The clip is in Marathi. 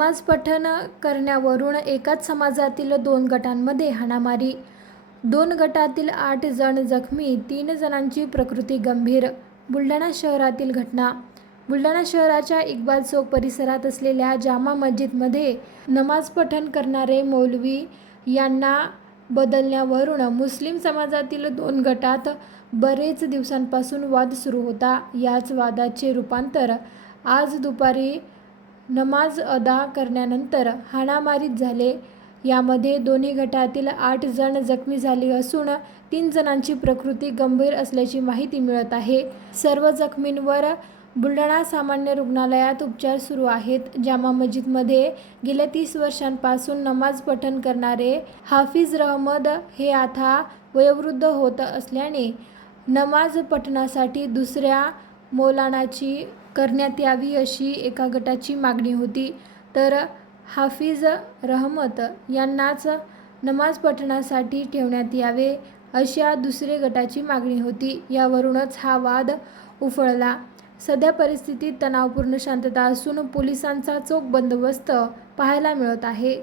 नमाज पठण करण्यावरून एकाच समाजातील 2 गटांमध्ये हाणामारी. 2 गटातील 8 जण जखमी, 3 जणांची प्रकृती गंभीर. बुलढाणा शहरातील घटना. बुलढाणा शहराच्या इक्बाल चौक परिसरात असलेल्या जामा मस्जिदमध्ये नमाज पठण करणारे मौलवी यांना बदलण्यावरून मुस्लिम समाजातील 2 गटात बरेच दिवसांपासून वाद सुरू होता. याच वादाचे रूपांतर आज दुपारी नमाज अदा करण्यानंतर हाणामारीत झाले. यामध्ये दोन्ही गटातील 8 जण जखमी झाले असून 3 जणांची प्रकृती गंभीर असल्याची माहिती मिळत आहे. सर्व जखमींवर बुलढाणा सामान्य रुग्णालयात उपचार सुरू आहेत. जामा मस्जिदमध्ये गेल्या 30 वर्षांपासून नमाज पठण करणारे हाफिज रहमद हे आता वयोवृद्ध होत असल्याने नमाज पठणासाठी दुसऱ्या मौलानाची करण्यात यावी अशी एका गटाची मागणी होती, तर हाफिज रहमत यांनाच नमाज पठणासाठी ठेवण्यात यावे अशा दुसरे गटाची मागणी होती. यावरूनच हा वाद उफाळला. सध्या परिस्थितीत तणावपूर्ण शांतता असून पोलिसांचा चोख बंदोबस्त पाहायला मिळत आहे.